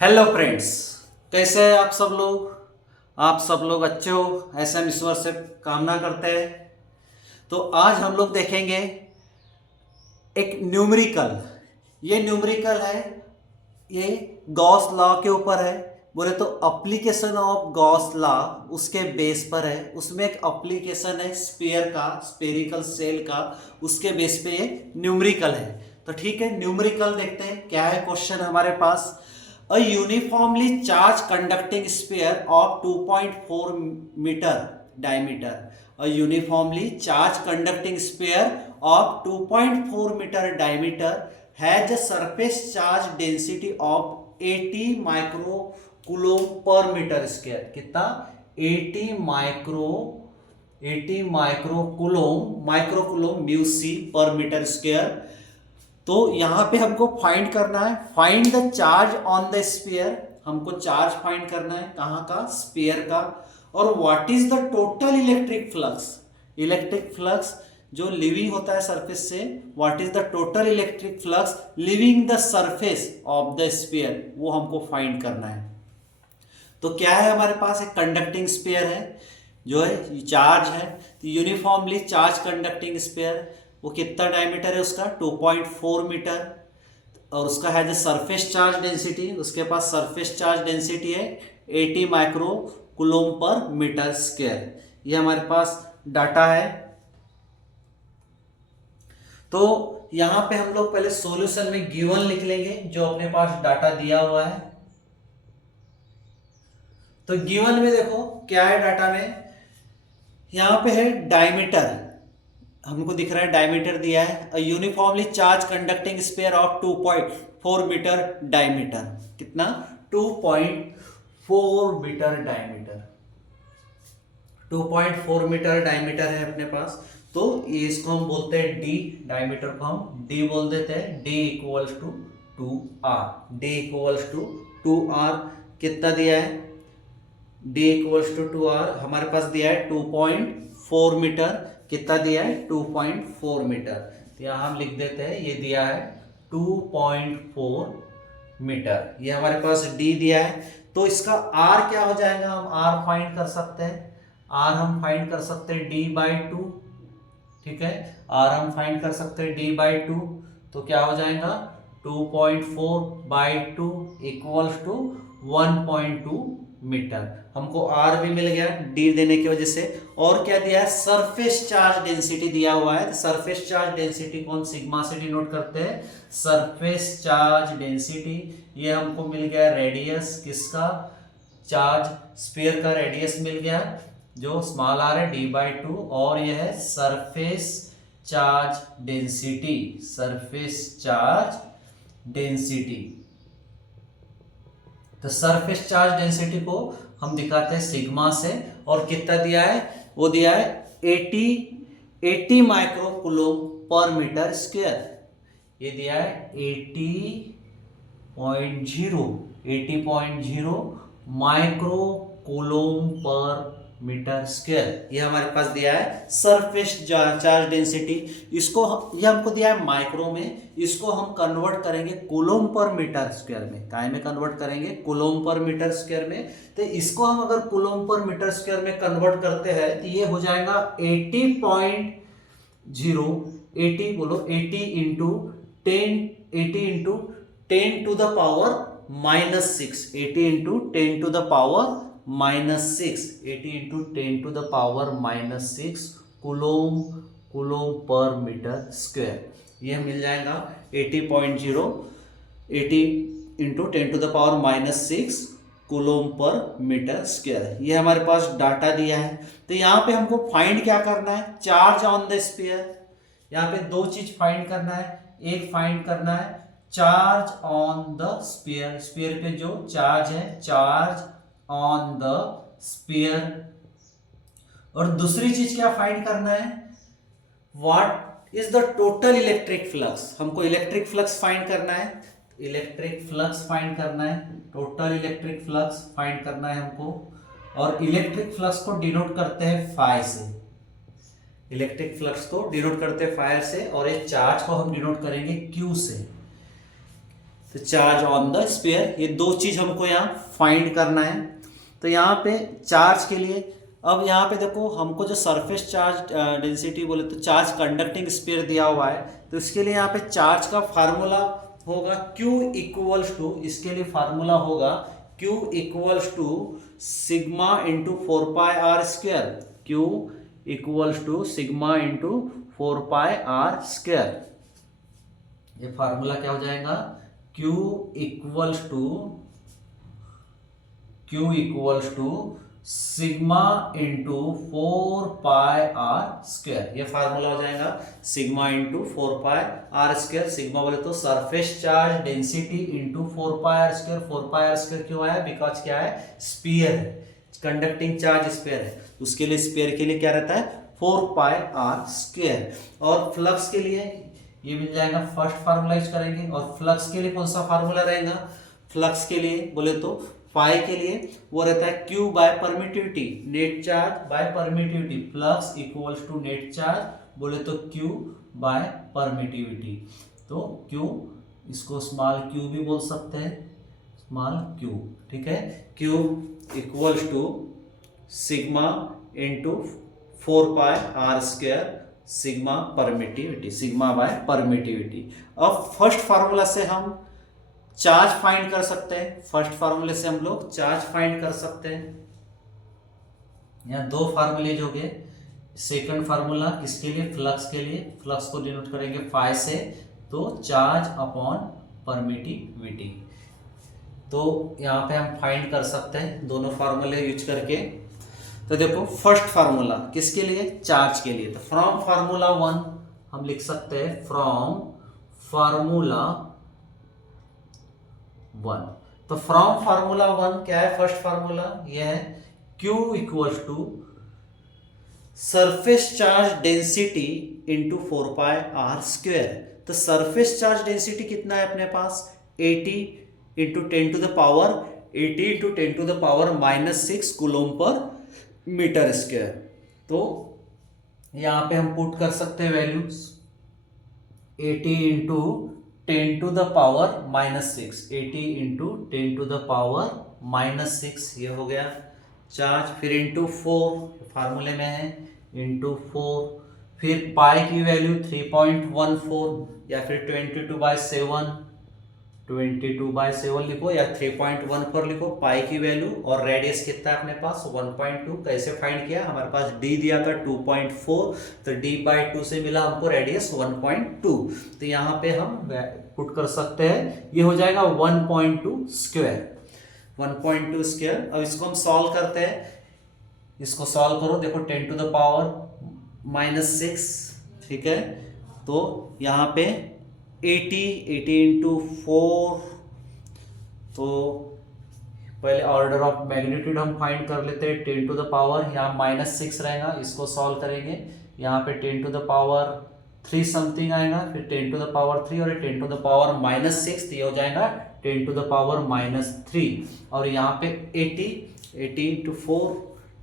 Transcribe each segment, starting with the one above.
Hello friends, कैसे हैं आप सब लोग। आप सब लोग अच्छे हो ऐसे हम ईश्वर से कामना करते हैं। तो आज हम लोग देखेंगे एक न्यूमेरिकल। ये न्यूमेरिकल है, ये गॉस लॉ के ऊपर है। बोले तो एप्लीकेशन ऑफ गॉस लॉ उसके बेस पर है। उसमें एक एप्लीकेशन है स्फीयर का, स्फेरिकल सेल का, उसके बेस पे ये न्यूमेरिकल है। तो ठीक है, न्यूमेरिकल देखते हैं क्या है क्वेश्चन हमारे पास। A uniformly charged conducting sphere of 2.4 meter diameter. A uniformly charged conducting sphere of 2.4 meter diameter has a surface charge density of 80 microcoulomb per meter square. कितना? 80 माइक्रोकुलोम म्यू सी पर मीटर स्क्वायर। तो यहां पे हमको find करना है, find the charge on the sphere. हमको charge find करना है कहां का? स्फीयर का। और what is the total electric flux. Electric flux जो लिविंग होता है सरफेस से, what is the total electric flux leaving the surface of the sphere, वो हमको फाइंड करना है। तो क्या है हमारे पास? एक कंडक्टिंग स्फीयर है जो है चार्ज है, यूनिफॉर्मली चार्ज कंडक्टिंग स्फीयर। वो कितना डायमीटर है उसका? 2.4 मीटर। और उसका है जो सरफेस चार्ज डेंसिटी, उसके पास सरफेस चार्ज डेंसिटी है 80 micro coulomb per metre square. ये हमारे पास डाटा है। तो यहां पे हम लोग पहले सॉल्यूशन में गिवन लिख लेंगे जो अपने पास डाटा दिया हुआ है। तो गिवन में देखो क्या है डाटा में, यहां पे है डायमीटर, हमको दिख रहा है डायमीटर दिया है। Uniformly charged conducting sphere of 2.4 metre diameter. कितना? 2.4 मीटर डायमीटर। 2.4 मीटर डायमीटर है अपने पास। तो इसको हम बोलते हैं डी, डायमीटर को हम डी बोल देते हैं। D equals to 2r। D equals to 2r। कितना दिया है? डी इक्वल्स टू 2r हमारे पास दिया है 2.4 मीटर। कितना दिया है? 2.4 मीटर। तो यहां हम लिख देते हैं ये दिया है 2.4 मीटर। ये हमारे पास डी दिया है। तो इसका आर क्या हो जाएगा? हम आर फाइंड कर सकते हैं। आर हम फाइंड कर सकते हैं डी बाई टू। ठीक है, आर हम फाइंड कर सकते हैं डी बाई टू। तो क्या हो जाएगा? 2.4 by two equals to 1.2 metre. हमको आर भी मिल गया डी देने की वजह से। और क्या दिया है? सरफेस चार्ज डेंसिटी दिया हुआ है। सरफेस चार्ज डेंसिटी कौन? सिग्मा से डिनोट करते हैं। सरफेस चार्ज डेंसिटी ये हमको मिल गया रेडियस किसका? चार्ज स्फीयर का रेडियस मिल गया जो स्मॉल आर है डी बाई टू। और यह है surface charge density, surface charge density. तो सरफेस चार्ज डेंसिटी को हम दिखाते हैं सिग्मा से। और कितना दिया है? वो दिया है 80 micro coulomb per metre square. ये दिया है 80.0 micro coulomb per metre square. ये हमारे पास दिया है सरफेस चार्ज डेंसिटी। इसको ये हमको दिया है माइक्रो में, इसको हम कन्वर्ट करेंगे कूलोम पर मीटर स्क्वायर में। काय में कन्वर्ट करेंगे? कूलोम पर मीटर स्क्वायर में। तो इसको हम अगर कूलोम पर मीटर स्क्वायर में कन्वर्ट करते हैं तो ये हो जाएगा 80 बोलो 80 into 10 to the power -6। 80 into 10 to the power -6। 80 into 10 to the power -6 coulomb per metre square. ये मिल जाएगा 80 into 10 to the power -6 coulomb per metre square. ये हमारे पास डाटा दिया है। तो यहाँ पे हमको फाइंड क्या करना है? Charge on the sphere. यहाँ पे दो चीज फाइंड करना है। एक फाइंड करना है charge on the sphere, sphere पे जो चार्ज है, चार्ज ऑन द स्फीयर। और दूसरी चीज क्या फाइंड करना है? What is the total electric flux. हमको इलेक्ट्रिक फ्लक्स फाइंड करना है। इलेक्ट्रिक फ्लक्स फाइंड करना है, टोटल इलेक्ट्रिक फ्लक्स फाइंड करना है हमको। और इलेक्ट्रिक फ्लक्स को डिनोट करते हैं फाई से। इलेक्ट्रिक फ्लक्स को डिनोट करते हैं फायर से। और ये चार्ज को हम डिनोट करेंगे क्यू से। तो चार्ज ऑन द स्फीयर, ये दो चीज हमको यहाँ फाइंड करना है। तो यहाँ पे चार्ज के लिए, अब यहाँ पे देखो हमको जो सरफेस चार्ज डेंसिटी बोले तो चार्ज कंडक्टिंग स्फीयर दिया हुआ है, तो इसके लिए यहाँ पे चार्ज का फार्मूला होगा Q इक्वल्स टू, इसके लिए फार्मूला होगा Q equals to sigma into 4πr², Q equals to sigma into 4πr²। ये फार्मूला क्या हो जाएगा, Q equals to sigma into 4πr²। ये फार्मूला हो जाएगा सिग्मा इंटू 4πr²। सिग्मा बोले तो surface charge density into 4πr²। 4πr² क्यों आया, बिकॉज क्या है, स्फीयर है, कंडक्टिंग चार्ज स्फीयर है, उसके लिए स्फीयर के लिए क्या रहता है 4πr²। और फ्लक्स के लिए ये मिल जाएगा, फर्स्ट फार्मूला यूज करेंगे। और फ्लक्स के लिए कौन सा फार्मूला रहेगा, फ्लक्स के लिए बोले तो फाई के लिए वो रहता है Q by permittivity, net charge by permittivity, flux equals to net charge बोले तो Q बाय परमिटिविटी। तो Q, इसको स्मॉल q भी बोल सकते हैं, स्मॉल q, ठीक है। Q equals to sigma into 4πr², sigma permittivity, sigma by permittivity. अब फर्स्ट फार्मूला से हम चार्ज फाइंड कर सकते हैं, फर्स्ट फार्मूले से हम लोग चार्ज फाइंड कर सकते हैं। यहाँ दो फार्मूले जो गए, सेकंड फार्मूला किसके लिए, फ्लक्स के लिए, फ्लक्स को डिनोट करेंगे फाई से, तो चार्ज अपॉन परमिटिविटी। तो यहाँ पे हम फाइंड कर सकते हैं दोनों फार्मूले यूज करके। तो देखो फर्स्ट फार्मूला किसके लिए, चार्ज के लिए, तो फ्रॉम फार्मूला 1 हम लिख सकते हैं, फ्रॉम फार्मूला 1। तो फ्रॉम फार्मूला 1 क्या है, फर्स्ट फार्मूला ये है Q equals to surface charge density into 4πr²। तो सरफेस चार्ज डेंसिटी कितना है अपने पास, 80 into 10 to the power 80 into 10 to the power -6 coulomb per metre square. तो यहाँ पे हम पुट कर सकते हैं values, 80 into 10 to the power -6, 80 into 10 to the power -6, ये हो गया चार्ज। फिर इंटू 4 फार्मूले में है, इंटू 4, फिर पाई की वैल्यू 3.14 या फिर 22/7, 22/7 लिखो या 3.14 लिखो पाई की वैल्यू। और रेडियस कितना है अपने पास 1.2। कैसे फाइंड किया, हमारे पास d दिया था 2.4, तो d/2 से मिला हमको रेडियस 1.2। तो यहाँ पे हम पुट कर सकते हैं, ये हो जाएगा 1.2 स्क्वायर, 1.2 स्क्वायर। अब इसको हम सॉल्व करते हैं, इसको सॉल्व करो, देखो 10 टू द पावर -6, ठीक है। तो यहाँ पे 80 इंटू 4, तो पहले ऑर्डर ऑफ मैग्नीट्यूड हम फाइंड कर लेते हैं, 10 टू द पावर, यहाँ -6 रहेगा, इसको सॉल्व करेंगे, यहाँ पे 10 टू द पावर 3 समथिंग आएगा, फिर 10 टू द पावर 3 और 10 टू द पावर -6, तो ये हो जाएगा 10 टू द पावर -3। और यहाँ पे 80 इंटू 4,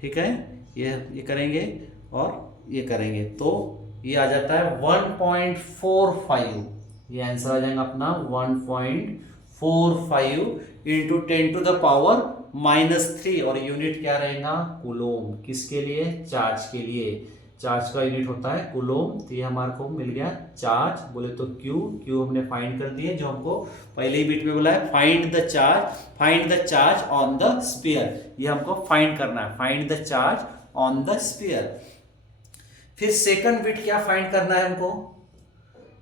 ठीक है, ये करेंगे और ये करेंगे, तो ये आ जाता है 1.45, ये आंसर आ जाएगा अपना 1.45 इंटू 10 टू द पावर -3। और यूनिट क्या रहेगा, कूलोम, किसके लिए, चार्ज के लिए, चार्ज का यूनिट होता है कूलोम। तो ये हमारे को मिल गया चार्ज, बोले तो Q हमने फाइंड कर दिए, जो हमको पहले ही बीट में बोला है, find the charge on the sphere, ये हमको फाइंड करना है, find the charge on the sphere. फिर सेकंड बिट क्या फाइंड करना है हमको,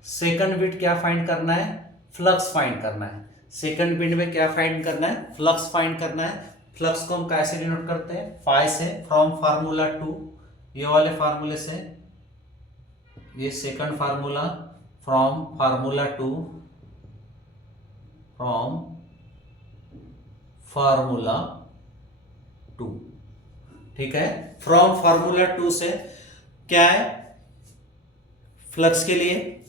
सेकंड बिट क्या फाइंड करना है, फ्लक्स फाइंड करना है। सेकंड बिट में क्या फाइंड करना है, फ्लक्स फाइंड करना है। फ्लक्स को हम कैसे डिनोट करते हैं, फाई से, फ्रॉम फार्मूला 2, ये वाले फार्मूले से, ये second formula, from formula 2, from formula 2, ठीक है। फ्रॉम फार्मूला 2 से क्या है, फ्लक्स के लिए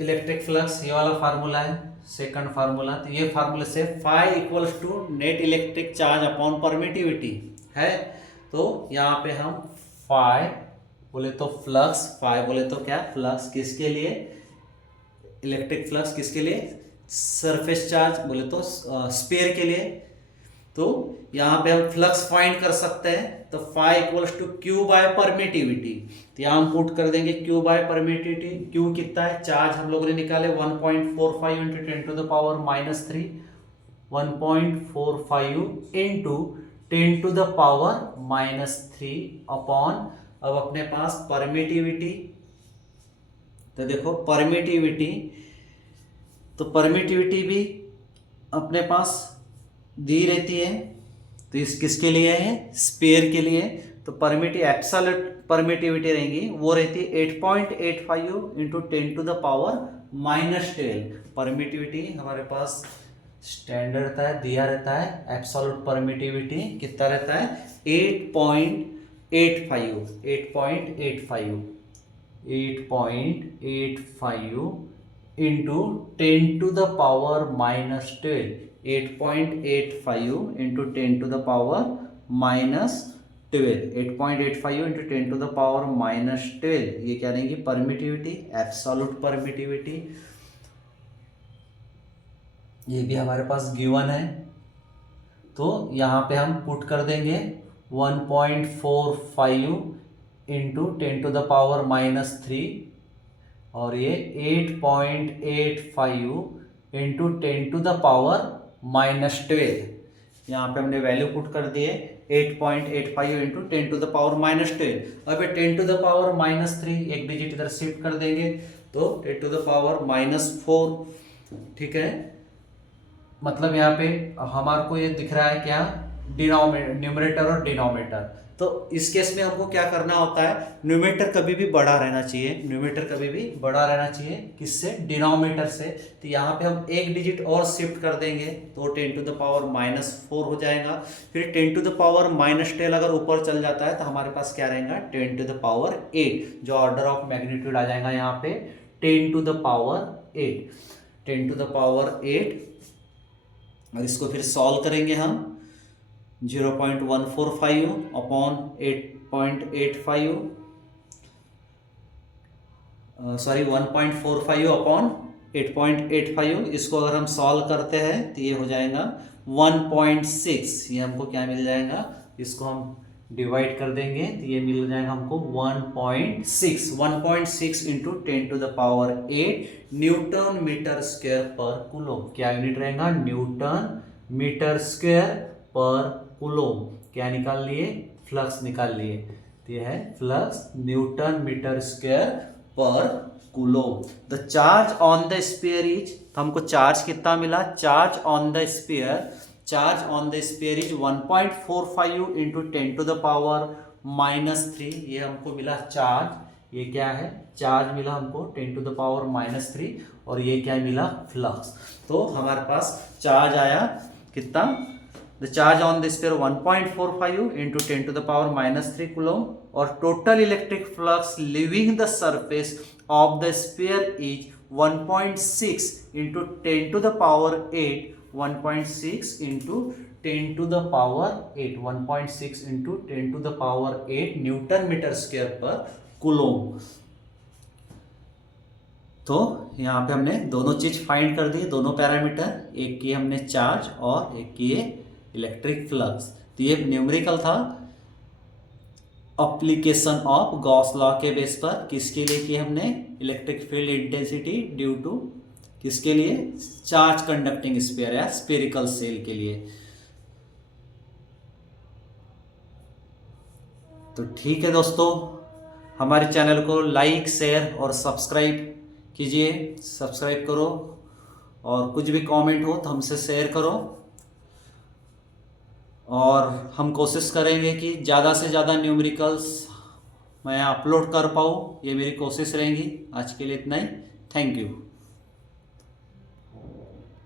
इलेक्ट्रिक फ्लक्स, ये वाला फार्मूला है सेकंड फार्मूला। तो ये फार्मूले से phi equals to net electric charge upon permittivity है। तो यहाँ पे हम फाई बोले तो फ्लक्स, फाई बोले तो क्या, फ्लक्स किसके लिए, इलेक्ट्रिक फ्लक्स किसके लिए, सरफेस चार्ज बोले तो स्फीयर के लिए। तो यहाँ पे हम फ्लक्स फाइंड कर सकते हैं, तो phi equals to Q by permittivity. तो यहाँ हम पुट कर देंगे क्यू बाय परमिटिविटी। क्यू कितना है, चार्ज हम लोगों ने निकाले 1.45 into 10 to the power -3, 1.45 into 10 to the power -3 upon, अब अपने पास परमिटिविटी, तो देखो परमिटिविटी, तो परमिटिविटी भी अपने पास दी रहती है। तो इस किसके लिए है, स्फीयर के लिए। तो एब्सोल्यूट परमिटिविटी रहेंगी वो रहती है 8.85 into 10 to the power -12। Permittivity हमारे पास स्टैंडर्ड रहता है, दिया रहता है, एब्सोल्यूट परमिटिविटी कितना रहता है 8.85 into 10 to the power -12, 8.85 into 10 to the power -12, 8.85 into 10 to the power -12, ये क्या रहेंगी परमिटिविटी, एब्सोल्यूट परमिटिविटी। ये भी हमारे पास गिवन है, तो यहाँ पे हम पुट कर देंगे 1.45 इंटू 10 टू द पावर -3, और ये 8.85 इंटू 10 टू द पावर -12। यहाँ पे हमने वैल्यू पुट कर दिए 8.85 इंटू 10 टू द पावर -12। अब ये 10 टू द पावर -3 एक डिजिट इधर शिफ्ट कर देंगे, तो 10 टू द पावर -4, ठीक है। मतलब यहाँ पे हमारे को ये दिख रहा है क्या, न्यूमरेटर और डिनोमिनेटर। तो इस केस में हमको क्या करना होता है, न्यूमरेटर कभी भी बड़ा रहना चाहिए, न्यूमरेटर कभी भी बड़ा रहना चाहिए, किससे, डिनोमिनेटर से। तो यहाँ पे हम एक डिजिट और शिफ्ट कर देंगे, तो 10 टू द पावर -4 हो जाएगा। फिर 10 टू द पावर -12 अगर ऊपर चल जाता है तो हमारे पास क्या रहेगा 10 टू द पावर 8, जो ऑर्डर ऑफ मैग्नीट्यूड आ जाएगा यहाँ पे 10 to the power 8, 10 to the power 8। और इसको फिर सॉल्व करेंगे हम, 0.145 अपॉन 8.85, सॉरी 1.45 अपॉन 8.85, इसको अगर हम सॉल्व करते हैं तो ये हो जाएगा 1.6। ये हमको क्या मिल जाएगा, इसको हम डिवाइड कर देंगे तो ये मिल जाएगा हमको 1.6 into 10 to the power 8 newton metre square पर कूलोम। क्या यूनिट रहेगा, न्यूटन मीटर स्क्वायर पर कूलोम। क्या निकाल लिए, फ्लक्स निकाल लिए, तो ये है फ्लक्स न्यूटन मीटर स्क्वायर पर coulomb. The charge on the sphere is, तो हमको चार्ज कितना मिला, charge on the sphere is 1.45 into 10 to the power -3। ये हमको मिला चार्ज, ये क्या है, चार्ज मिला हमको 10 टू द पावर -3, और ये क्या मिला, फ्लक्स। तो हमारे पास चार्ज आया कितना, the charge on the sphere 1.45 into 10 to the power -3 coulomb, और total electric flux leaving the surface of the sphere is 1.6 into 10 to the power 8, 1.6 into 10 to the power 8, 1.6 into 10 to the power 8 newton metre square पर coulomb. तो यहाँ पे हमने दोनों चीज find कर दी, दोनों पैरामीटर, एक किए हमने चार्ज और एक किए इलेक्ट्रिक फ्लक्स। तो ये न्यूमेरिकल था एप्लीकेशन ऑफ गॉस लॉ के बेस पर। किसके लिए किए हमने, electric field intensity due to, किसके लिए, चार्ज कंडक्टिंग स्फीयर या स्फेरिकल सेल के लिए। तो ठीक है दोस्तों, हमारे चैनल को लाइक, शेयर और सब्सक्राइब कीजिए, सब्सक्राइब करो, और कुछ भी कमेंट हो तो हमसे शेयर करो, और हम कोशिश करेंगे कि ज़्यादा से ज़्यादा न्यूमेरिकल्स मैं अपलोड कर पाऊँ, ये मेरी कोशिश रहेगी। आज के लिए इतना ही, थैंक यू।